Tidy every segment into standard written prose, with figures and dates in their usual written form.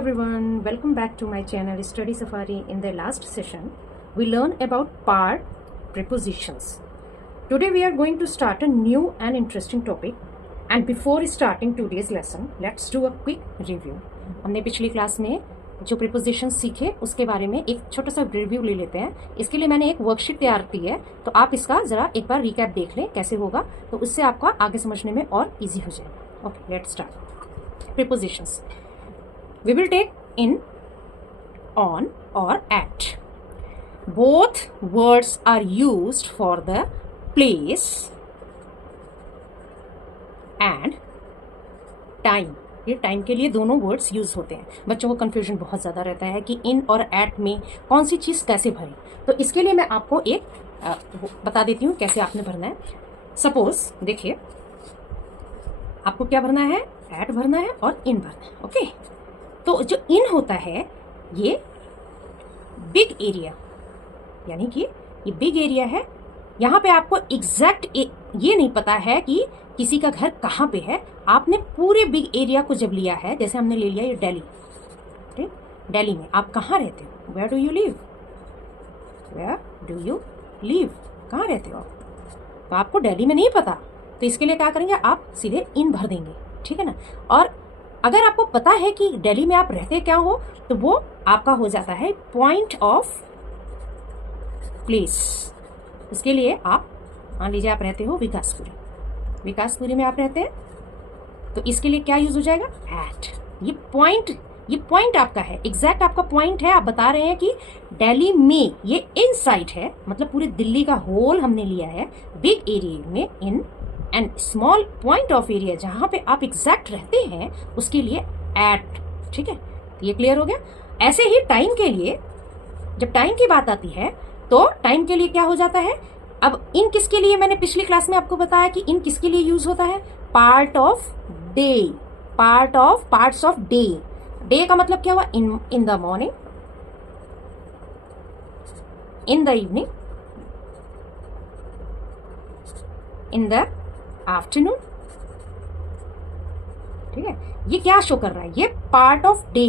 everyone, welcome back to my channel Study Safari. In the last session, we learned about part prepositions. Today we are going to start a new and interesting topic. And before starting today's lesson, let's do a quick review. हमने पिछली class में जो prepositions सीखे उसके बारे में एक छोटा सा रिव्यू ले लेते हैं. इसके लिए मैंने एक वर्कशीट तैयार की है, तो आप इसका जरा एक बार रिकैप देख लें कैसे होगा, तो उससे आपका आगे समझने में और इजी हो जाएगा. Okay, let's start. Prepositions. We will take in, on or at. Both words are used for the place and time. ये टाइम के लिए दोनों वर्ड्स यूज होते हैं. बच्चों को कंफ्यूजन बहुत ज़्यादा रहता है कि इन और एट में कौन सी चीज़ कैसे भरें, तो इसके लिए मैं आपको एक बता देती हूँ कैसे आपने भरना है. सपोज देखिए, आपको क्या भरना है, एट भरना है और इन भरना है. ओके, तो जो इन होता है ये बिग एरिया, यानी कि ये बिग एरिया है. यहाँ पे आपको एग्जैक्ट ये नहीं पता है कि किसी का घर कहाँ पे है. आपने पूरे बिग एरिया को जब लिया है, जैसे हमने ले लिया ये दिल्ली, ठीक. दिल्ली में आप कहाँ रहते हो, where do you live, where do you live, कहाँ रहते हो आप, तो आपको दिल्ली में नहीं पता, तो इसके लिए क्या करेंगे, आप सीधे इन भर देंगे, ठीक है ना. और अगर आपको पता है कि दिल्ली में आप रहते क्या हो, तो वो आपका हो जाता है पॉइंट ऑफ प्लेस. इसके लिए आप मान लीजिए आप रहते हो विकासपुरी, विकासपुरी में आप रहते हैं, तो इसके लिए क्या यूज हो जाएगा, एट. ये पॉइंट आपका है, एग्जैक्ट आपका पॉइंट है. आप बता रहे हैं कि दिल्ली में ये इन साइड है, मतलब पूरे दिल्ली का होल हमने लिया है बिग एरिया में in, and small point of area जहां पे आप एग्जैक्ट रहते हैं उसके लिए एट. ठीक है, ये क्लियर हो गया. ऐसे ही टाइम के लिए, जब टाइम की बात आती है तो टाइम के लिए क्या हो जाता है. अब इन किसके लिए, मैंने पिछली क्लास में आपको बताया कि इन किसके लिए यूज होता है, part of day, parts of day. Day का मतलब क्या हुआ, in the morning, in the evening, in the afternoon. ठीक है, ये क्या शो कर रहा है, ये पार्ट ऑफ डे.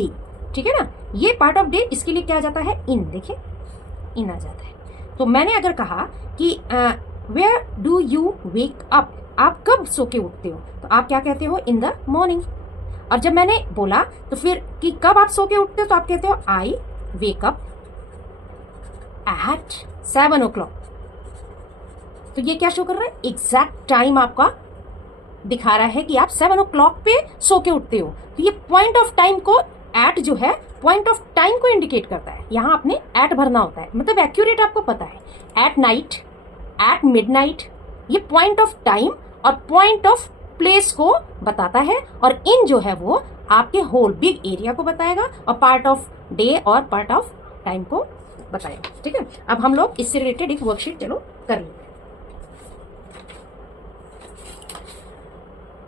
ठीक है ना, ये पार्ट ऑफ डे, इसके लिए क्या जाता है, इन. देखिए इन आ जाता है. तो मैंने अगर कहा कि where do you wake up, आप कब सो के उठते हो, तो आप क्या कहते हो, इन द मॉर्निंग. और जब मैंने बोला तो फिर कि कब आप सो के उठते हो, तो आप कहते हो आई वेक अप एट 7 o'clock. तो ये क्या शो कर रहा है, एग्जैक्ट टाइम आपका दिखा रहा है कि आप 7 o'clock पे सो के उठते हो. तो ये पॉइंट ऑफ टाइम को, एट जो है पॉइंट ऑफ टाइम को इंडिकेट करता है. यहां आपने एट भरना होता है, मतलब एक्यूरेट आपको पता है. एट नाइट, एट मिडनाइट, ये पॉइंट ऑफ टाइम और पॉइंट ऑफ प्लेस को बताता है. और इन जो है वो आपके होल बिग एरिया को बताएगा और पार्ट ऑफ डे और पार्ट ऑफ टाइम को बताएगा. ठीक है, अब हम लोग इससे रिलेटेड एक वर्कशीट चलो कर लेते हैं.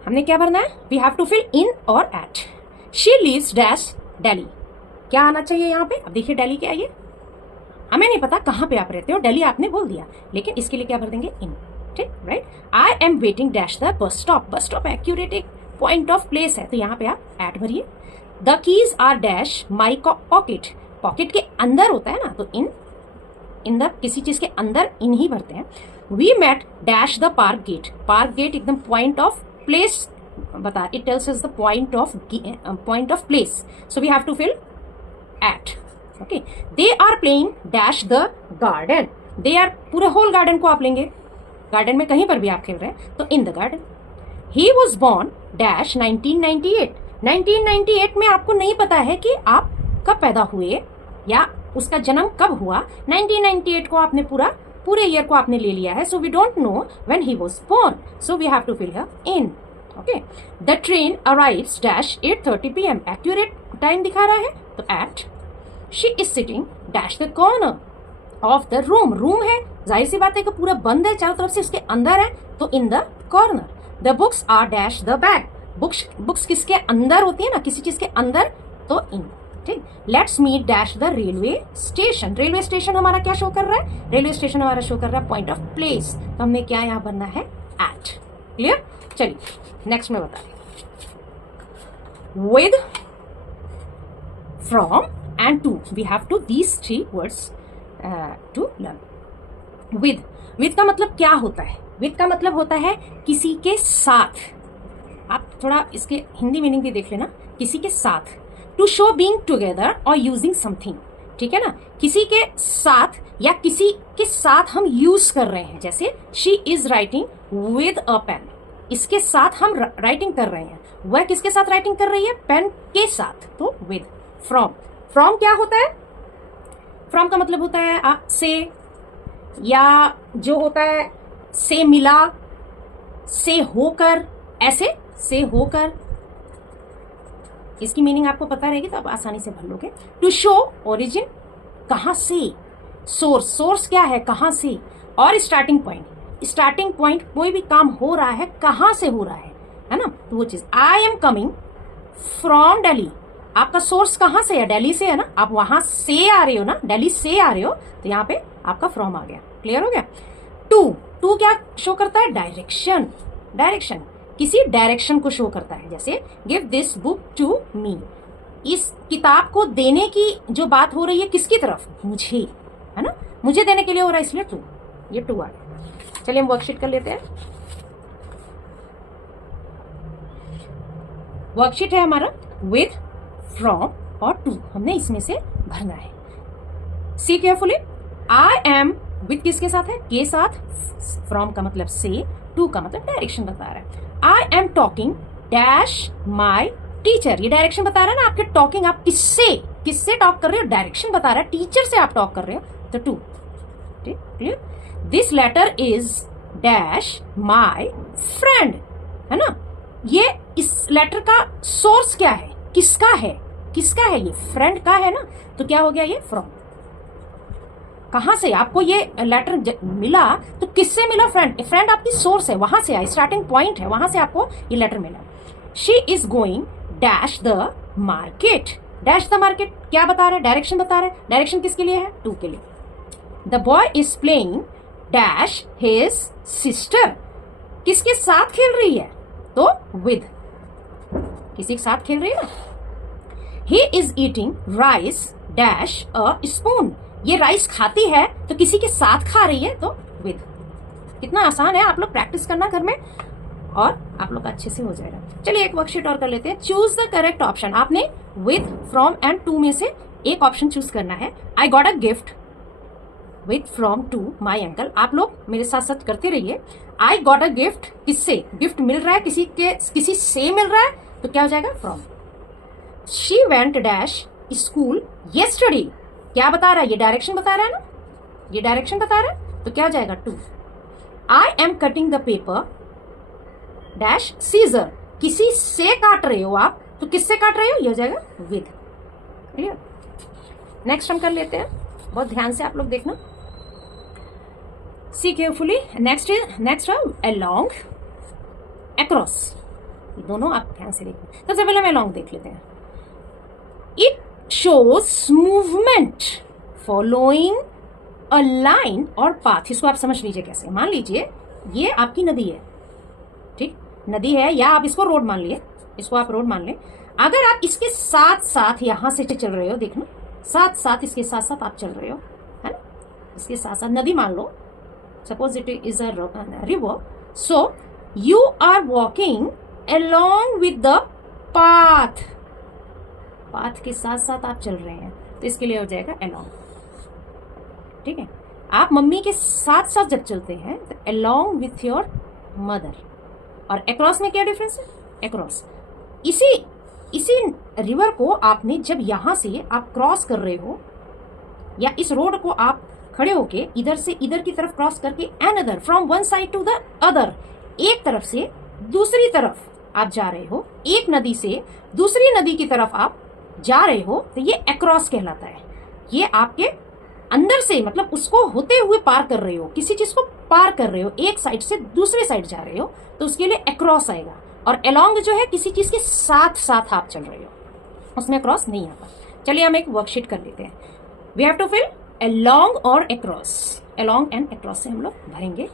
हमने क्या भरना है, we have to fill in और at. She lives dash Delhi, क्या आना चाहिए यहाँ पे. अब देखिए दिल्ली क्या है, ये हमें नहीं पता कहाँ पे आप रहते हो, दिल्ली आपने बोल दिया, लेकिन इसके लिए क्या भर देंगे, इन. ठीक, right. I am waiting dash the bus stop, bus stop accurate एक पॉइंट ऑफ प्लेस है, तो यहाँ पे आप एट भरिए. The keys are dash my pocket, pocket के अंदर होता है ना, तो इन द किसी चीज के अंदर इन ही भरते हैं. We met dash the park gate, park gate एकदम पॉइंट ऑफ प्लेस बता, it tells us the point of place, so we have to fill at. Okay, they are playing dash the garden, they are पूरे whole garden को आप लेंगे, garden में कहीं पर भी आप खेल रहे हैं, तो in the garden. He was born dash 1998, 1998 में आपको नहीं पता है कि आप कब पैदा हुए या उसका जन्म कब हुआ. 1998 को आपने पूरे ईयर को आपने ले लिया है, so we don't know when he was born, so we have to fill here in. Okay, the train arrives dash 8:30 PM, accurate time दिखा रहा है, तो at. She is sitting dash the corner of the room, room है, जाहिर सी बात है कि पूरा बंद है चारों तरफ से, उसके अंदर है, तो in the corner. The books are dash the bag, books किसके अंदर होती है ना, किसी चीज के अंदर, तो इन. ठीक, let's meet dash the railway station, railway station हमारा क्या शो कर रहा है, रेलवे स्टेशन हमारा शो कर रहा है पॉइंट ऑफ प्लेस, तो हमने क्या यहाँ भरना है, एट. क्लियर. चलिए नेक्स्ट में बता रही, with from and to. We have to these three words to learn. with का मतलब क्या होता है? with का मतलब होता है किसी के साथ. आप थोड़ा इसके हिंदी मीनिंग भी देख लेना. किसी के साथ. टू शो बीइंग टुगेदर और यूजिंग समथिंग. ठीक है ना? किसी के साथ या किसी के साथ हम यूज कर रहे हैं. जैसे she is writing with a pen. इसके साथ हम राइटिंग कर रहे हैं. वह किसके साथ राइटिंग कर रही है? पेन के साथ. तो विद. फ्रॉम क्या होता है? फ्रॉम का मतलब होता है से, या जो होता है से मिला, से होकर, ऐसे से होकर. इसकी मीनिंग आपको पता रहेगी तो आप आसानी से भर लोगे. टू शो ओरिजिन, कहां से. सोर्स क्या है? कहां से. और स्टार्टिंग पॉइंट कोई भी काम हो रहा है कहां से हो रहा है ना? तो वो चीज. I am coming from Delhi. आपका सोर्स कहां से है? दिल्ली से है ना? आप वहां से आ रहे हो ना, दिल्ली से आ रहे हो, तो यहाँ पे आपका फ्रॉम आ गया. क्लियर हो गया? टू क्या शो करता है? डायरेक्शन. किसी डायरेक्शन को शो करता है. जैसे give this book to me. इस किताब को देने की जो बात हो रही है किसकी तरफ? मुझे, है ना? मुझे देने के लिए हो रहा है, इसलिए टू. ये टू आ गया. चलिए हम वर्कशीट कर लेते हैं. वर्कशीट है हमारा विद, फ्रॉम और टू. हमने इसमें से भरना है. See carefully. I am with किसके साथ है? के साथ. फ्रॉम का मतलब से, टू का मतलब डायरेक्शन बता रहा है. I am talking dash my teacher. ये डायरेक्शन बता रहा है ना आपके. टॉकिंग आप किससे टॉक कर रहे हो? डायरेक्शन बता रहा है. टीचर से आप टॉक कर रहे हो, तो टू. ठीक, clear? This letter is dash my friend, है ना? ये इस लेटर का सोर्स क्या है? किसका है? ये फ्रेंड का है ना? तो क्या हो गया? ये फ्रॉम. कहां से आपको ये लेटर मिला? तो किससे मिला? फ्रेंड आपकी सोर्स है, वहां से आया, स्टार्टिंग पॉइंट है, वहां से आपको ये लेटर मिला. She is going dash the market. Dash the market क्या बता रहा है? डायरेक्शन बता रहा है. डायरेक्शन किसके लिए है? टू के लिए. The boy is playing dash his sister. किसके साथ खेल रही है? तो विद. किसी के साथ खेल रही है ना? He is eating rice dash a spoon. ये राइस खाती है तो किसी के साथ खा रही है, तो विद. कितना आसान है. आप लोग प्रैक्टिस करना घर में और आप लोग अच्छे से हो जाएगा. चलिए एक वर्कशीट और कर लेते हैं. Choose the correct option. आपने विद, फ्रॉम एंड टू में से एक ऑप्शन चूज करना है. I got a gift with, from, to my uncle. आप लोग मेरे साथ साथ करते रहिए. I got a gift. किससे गिफ्ट मिल रहा है? किसी से मिल रहा है, तो क्या हो जाएगा? From. She went dash school yesterday. क्या बता रहा है? ये डायरेक्शन बता रहा है ना? ये डायरेक्शन बता रहा है, तो क्या हो जाएगा? To. I am cutting the paper dash scissor. किसी से काट रहे हो आप, तो किससे काट रहे हो? ये हो जाएगा विद. क्लियर? नेक्स्ट हम कर लेते हैं. बहुत ध्यान से आप लोग देखना. See carefully. Next along, across. दोनों आप ध्यान से देखना. सबसे पहले हम अलोंग देख लेते हैं. It shows movement following a line और path. इसको आप समझ लीजिए कैसे. मान लीजिए ये आपकी नदी है, ठीक? नदी है, या आप इसको रोड मान लिए, इसको आप रोड मान ले. अगर आप इसके साथ साथ यहां से चल रहे हो, देखना, साथ साथ इसके साथ साथ आप चल रहे हो, है ना? इसके साथ साथ नदी मान लो. Suppose it is a river. So you are walking along with the path. Path के साथ साथ आप चल रहे हैं, तो इसके लिए हो जाएगा along. ठीक है? आप मम्मी के साथ साथ जब चलते हैं तो along with your mother. और across में क्या डिफरेंस है? across. इसी रिवर को आपने जब यहां से आप क्रॉस कर रहे हो, या इस रोड को आप खड़े होके इधर से इधर की तरफ क्रॉस करके another from one side to the other, एक तरफ से दूसरी तरफ आप जा रहे हो, एक नदी से दूसरी नदी की तरफ आप जा रहे हो, तो ये अक्रॉस कहलाता है. ये आपके अंदर से, मतलब उसको होते हुए पार कर रहे हो, किसी चीज को पार कर रहे हो, एक साइड से दूसरे साइड जा रहे हो, तो उसके लिए अक्रॉस आएगा. और अलोंग जो है किसी चीज के साथ साथ आप चल रहे हो, उसमें अक्रॉस नहीं आता. चलिए हम एक वर्कशीट कर लेते हैं. We have to fill along और अक्रॉस. अलोंग एंड अक्रॉस से हम लोग भरेंगे.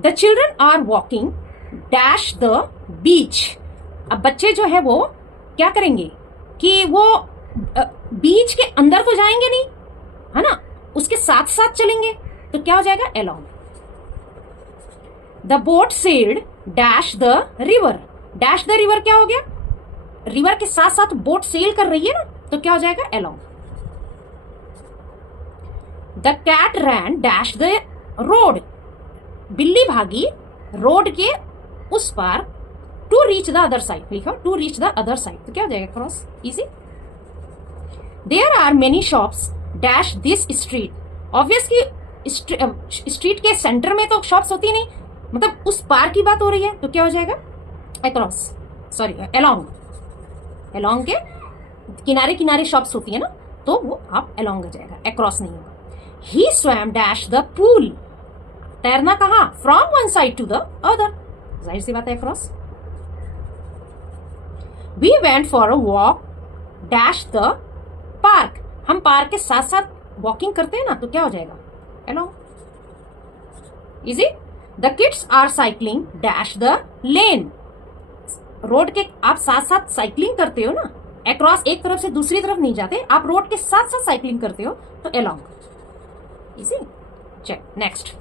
The children are walking dash the beach. अब बच्चे जो है वो क्या करेंगे कि वो बीच के अंदर तो जाएंगे नहीं, है ना, उसके साथ साथ चलेंगे, तो क्या हो जाएगा, along. The boat sailed dash the river, dash the river क्या हो गया, रिवर के साथ साथ बोट सेल कर रही है ना, तो क्या हो जाएगा, along. The cat ran dash the road, बिल्ली भागी रोड के उस पार, to reach the other side, लिखो to reach the other side, तो क्या हो जाएगा, cross, easy. There are many shops dash this street, obviously street के सेंटर में तो शॉप्स होती नहीं, मतलब उस पार की बात हो रही है, तो क्या हो जाएगा, अक्रॉस, सॉरी अलोंग, अलोंग के किनारे किनारे शॉप्स होती है ना, तो वो आप अलोंग हो जाएगा, अक्रॉस नहीं होगा। He swam dash the pool, तैरना कहा, from one side to the other, जाहिर सी बात है, across. We went for a walk dash the park, हम पार्क के साथ साथ वॉकिंग करते हैं ना, तो क्या हो जाएगा, along, easy. The kids are cycling dash the lane, road के आप साथ साथ साइकिलिंग करते हो ना, अक्रॉस, एक तरफ से दूसरी तरफ नहीं जाते, आप रोड के साथ साथ साइकिलिंग करते हो, तो along, easy. Check next,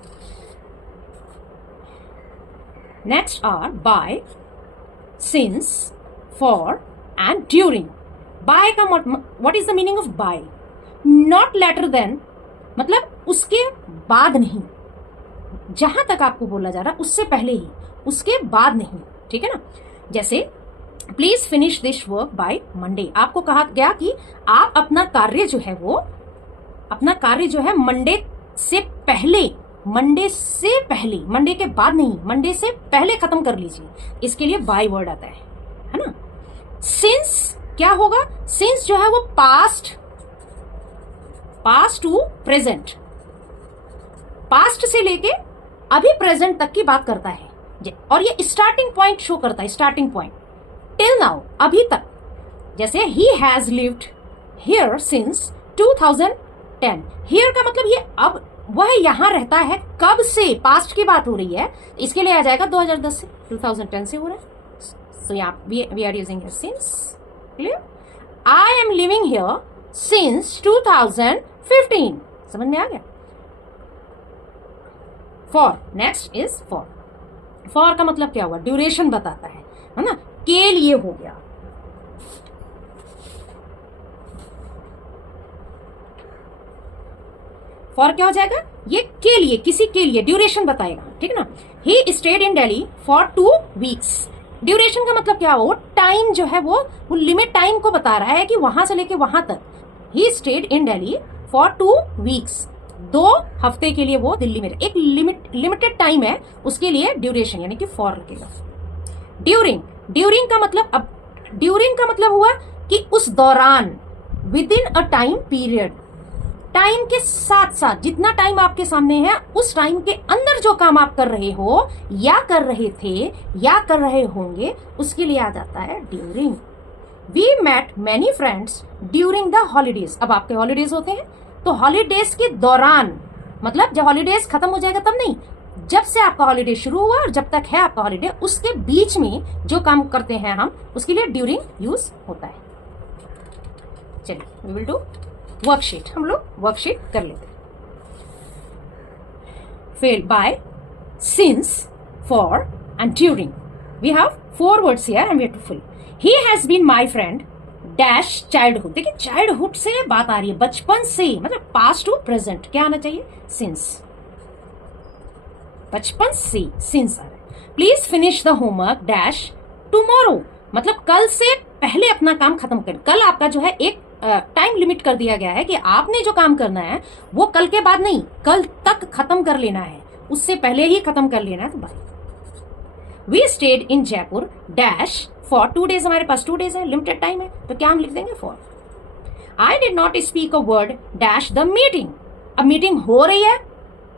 next are by, since, for and during. By का what is the meaning of by, not later than, मतलब उसके बाद नहीं, जहां तक आपको बोला जा रहा है उससे पहले ही, उसके बाद नहीं, ठीक है ना। जैसे please finish this work by Monday, आपको कहा गया कि आप अपना कार्य जो है वो, अपना कार्य जो है मंडे से पहले, मंडे से पहले, मंडे के बाद नहीं, मंडे से पहले खत्म कर लीजिए, इसके लिए बाय वर्ड आता है ना। सिंस क्या होगा, सिंस जो है वो past, past to present, past से लेके अभी प्रेजेंट तक की बात करता है, और ये स्टार्टिंग पॉइंट शो करता है, स्टार्टिंग पॉइंट, टिल नाउ, अभी तक। जैसे he has lived here since 2010, here का मतलब ये अब वह यहां रहता है, कब से, पास्ट की बात हो रही है, इसके लिए आ जाएगा 2010 से, 2010 से हो रहा है, सो यहाँ we are using since, clear. I am living here since 2015, समझ में आ गया। For, next is for, for का मतलब क्या हुआ, ड्यूरेशन बताता है ना, के लिए हो गया। फॉर क्या हो जाएगा, ये के लिए, किसी के लिए, ड्यूरेशन बताएगा, ठीक है ना। He stayed in Delhi for 2 weeks, duration का मतलब क्या हो, टाइम जो है वो लिमिट टाइम को बता रहा है कि वहां से लेके वहां तक। He stayed in Delhi for 2 weeks, 2 हफ्ते के लिए वो दिल्ली में, एक लिमिटेड टाइम है, उसके लिए ड्यूरेशन यानी कि फॉर लगेगा। ड्यूरिंग, ड्यूरिंग का मतलब, अब ड्यूरिंग का मतलब हुआ कि उस दौरान, with in a time period, time के साथ साथ, जितना टाइम आपके सामने है उस टाइम के अंदर जो काम आप कर रहे हो या कर रहे थे या कर रहे होंगे, उसके लिए आ जाता है during. We met many friends during the holidays, अब आपके हॉलीडेज होते हैं, तो हॉलीडेज के दौरान, मतलब जब हॉलीडेज खत्म हो जाएगा तब नहीं, जब से आपका हॉलीडे शुरू हुआ और जब तक है आपका हॉलीडे, उसके बीच में जो काम करते हैं हम, उसके लिए ड्यूरिंग यूज होता है। चलिए वी विल डू वर्कशीट, हम लोग वर्कशीट कर लेते हैं। Fill by, since, for and during, we have 4 words here and we have to fill. He has been my friend dash childhood, देखिए चाइल्डहुड से बात आ रही है, बचपन से, मतलब पास्ट टू प्रेजेंट, क्या आना चाहिए, सिंस, बचपन से सिंस आ रहा है। Please finish the homework dash tomorrow, मतलब कल से पहले अपना काम खत्म कर, कल आपका जो है एक टाइम लिमिट कर दिया गया है कि आपने जो काम करना है वो कल के बाद नहीं, कल तक खत्म कर लेना है, उससे पहले ही खत्म कर लेना है, तो by. We stayed in Jaipur dash for 2 days, हमारे पास 2 days है, लिमिटेड टाइम है, तो क्या हम लिख देंगे, for. I did not speak a word dash the meeting, अब मीटिंग हो रही है,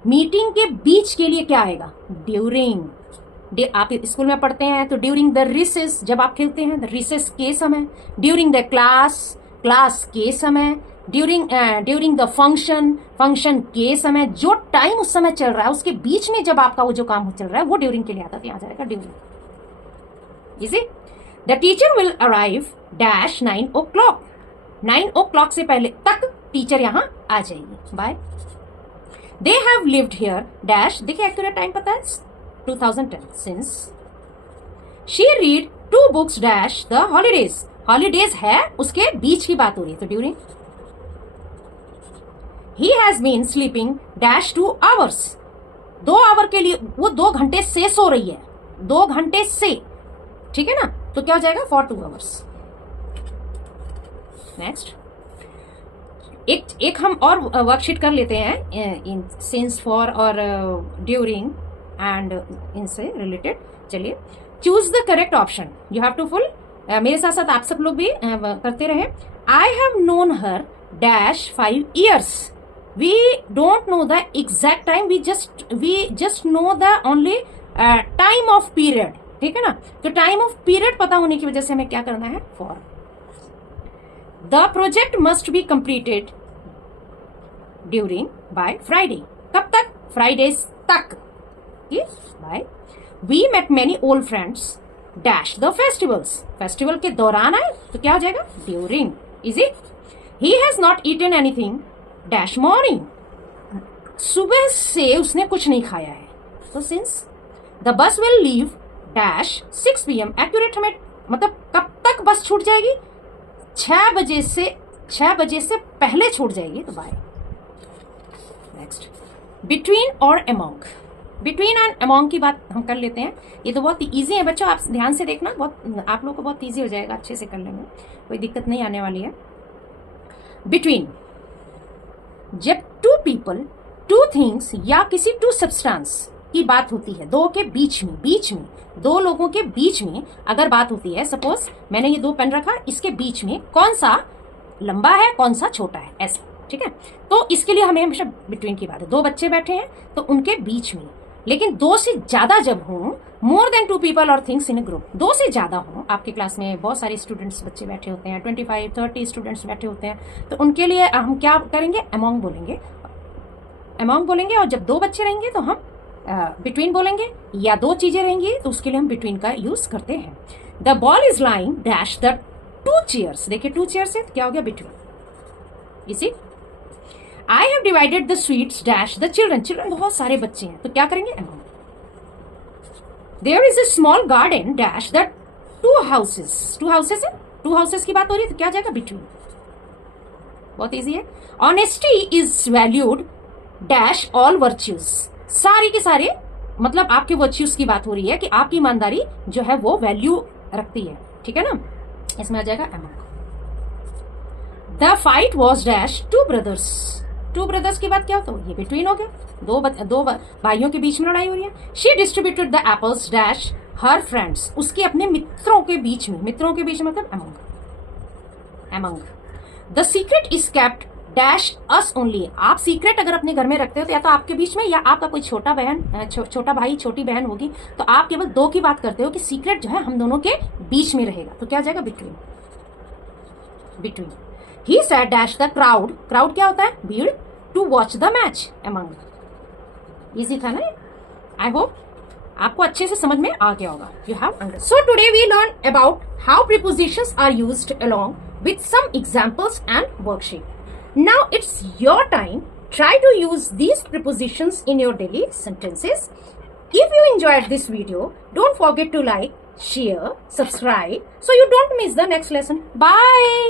मीटिंग के बीच के लिए क्या आएगा, ड्यूरिंग। आप स्कूल में पढ़ते हैं तो ड्यूरिंग द रिसेस, जब आप खेलते हैं द रिसेस के समय, ड्यूरिंग द क्लास, क्लास के समय, ड्यूरिंग द फंक्शन, फंक्शन के समय, जो टाइम उस समय चल रहा है उसके बीच में जब आपका वो जो काम चल रहा है वो ड्यूरिंग के लिए आता है, तो यहाँ जाएगा during. Easy. The teacher will arrive dash 9 o'clock, 9 o'clock से पहले तक टीचर यहां आ जाएगी। By. They have lived here dash, देखिए एक्यूरेट टाइम पता है 2010 since she read 2 books dash the holidays, holidays है उसके बीच की बात हो रही है, तो during. He has been sleeping dash 2 hours, 2 hour के लिए वो 2 घंटे से सो रही है, 2 घंटे से, ठीक है ना, तो क्या हो जाएगा फॉर 2 hours। नेक्स्ट एक हम और वर्कशीट कर लेते हैं इन सिंस फॉर और ड्यूरिंग एंड इनसे रिलेटेड। चलिए, choose the correct option, you have to fill, मेरे साथ साथ आप सब लोग भी करते रहे। I have known her dash 5 years, we don't know the exact time, we just know the only time of period, ठीक है ना। तो टाइम ऑफ पीरियड पता होने की वजह से हमें क्या करना है for. The project must be completed during by Friday, कब तक, फ्राइडेज तक, by. We met many old friends dash the festivals, festival के दौरान आए तो क्या हो जाएगा during, is it. He has not eaten anything dash morning, सुबह से उसने कुछ नहीं खाया है, तो since. The bus will leave dash 6 PM, accurate हमें मतलब कब तक बस छूट जाएगी, 6 बजे से पहले छूट जाएगी, तो बाय। नेक्स्ट, बिटवीन और अमोंग, बिटवीन एंड अमोंग की बात हम कर लेते हैं। ये तो बहुत इजी है बच्चों, आप ध्यान से देखना, बहुत आप लोग को बहुत इजी हो जाएगा, अच्छे से कर लेंगे, कोई दिक्कत नहीं आने वाली है। बिटवीन, जब 2 people 2 things या किसी 2 substance की बात होती है, 2 के बीच में 2 लोगों के बीच में अगर बात होती है, सपोज मैंने ये 2 पेन रखा, इसके बीच में कौन सा लंबा है कौन सा छोटा है, ऐसा, ठीक है। तो इसके लिए हमें हमेशा बिटवीन की बात है, 2 बच्चे बैठे हैं तो उनके बीच में, लेकिन 2 से ज्यादा जब हों, मोर देन 2 people और थिंग्स इन ए ग्रुप, 2 से ज्यादा हों, आपके क्लास में बहुत सारे स्टूडेंट्स बच्चे बैठे होते हैं, 25-30 स्टूडेंट्स बैठे होते हैं, तो उनके लिए हम क्या करेंगे, अमोंग बोलेंगे, अमोंग बोलेंगे। और जब 2 बच्चे रहेंगे तो हम बिटवीन बोलेंगे, या 2 चीजें रहेंगी तो उसके लिए हम बिटवीन का यूज करते हैं। The ball is lying dash the 2 chairs, देखिए 2 chairs है तो क्या हो गया बिटवीन, इसी। I have divided the sweets dash the children, children बहुत सारे बच्चे हैं तो क्या करेंगे among. There is a small garden dash the 2 houses, 2 houses है, 2 houses की बात हो रही है तो क्या जाएगा बिटवीन, बहुत इजी है। Honesty is valued dash all virtues, सारी के सारे मतलब आपके वर्च्यूज की बात हो रही है कि आपकी ईमानदारी जो है वो वैल्यू रखती है, ठीक है ना, इसमें आ जाएगा among. The fight was dash 2 brothers, 2 brothers की बात क्या हो, तो ये बिटवीन हो गया, 2 भाइयों के बीच में लड़ाई हो रही है। She distributed the apples dash her friends, उसके अपने मित्रों के बीच में मतलब among. The secret is kept dash us only, आप सीक्रेट अगर अपने घर में रखते हो तो या तो आपके बीच में या आपका कोई छोटा भाई छोटी बहन होगी, तो आप केवल 2 की बात करते हो कि सीक्रेट जो है हम दोनों के बीच में रहेगा, तो क्या जाएगा between. He said dash the crowd, crowd क्या होता है भीड़, to watch the match among, easy था ना। आई होप आपको अच्छे से समझ में आ गया होगा, you have understood. So today we learn about how prepositions are used along with some examples and worksheet. Now it's your time. Try to use these prepositions in your daily sentences. If you enjoyed this video, don't forget to like, share, subscribe so you don't miss the next lesson. Bye.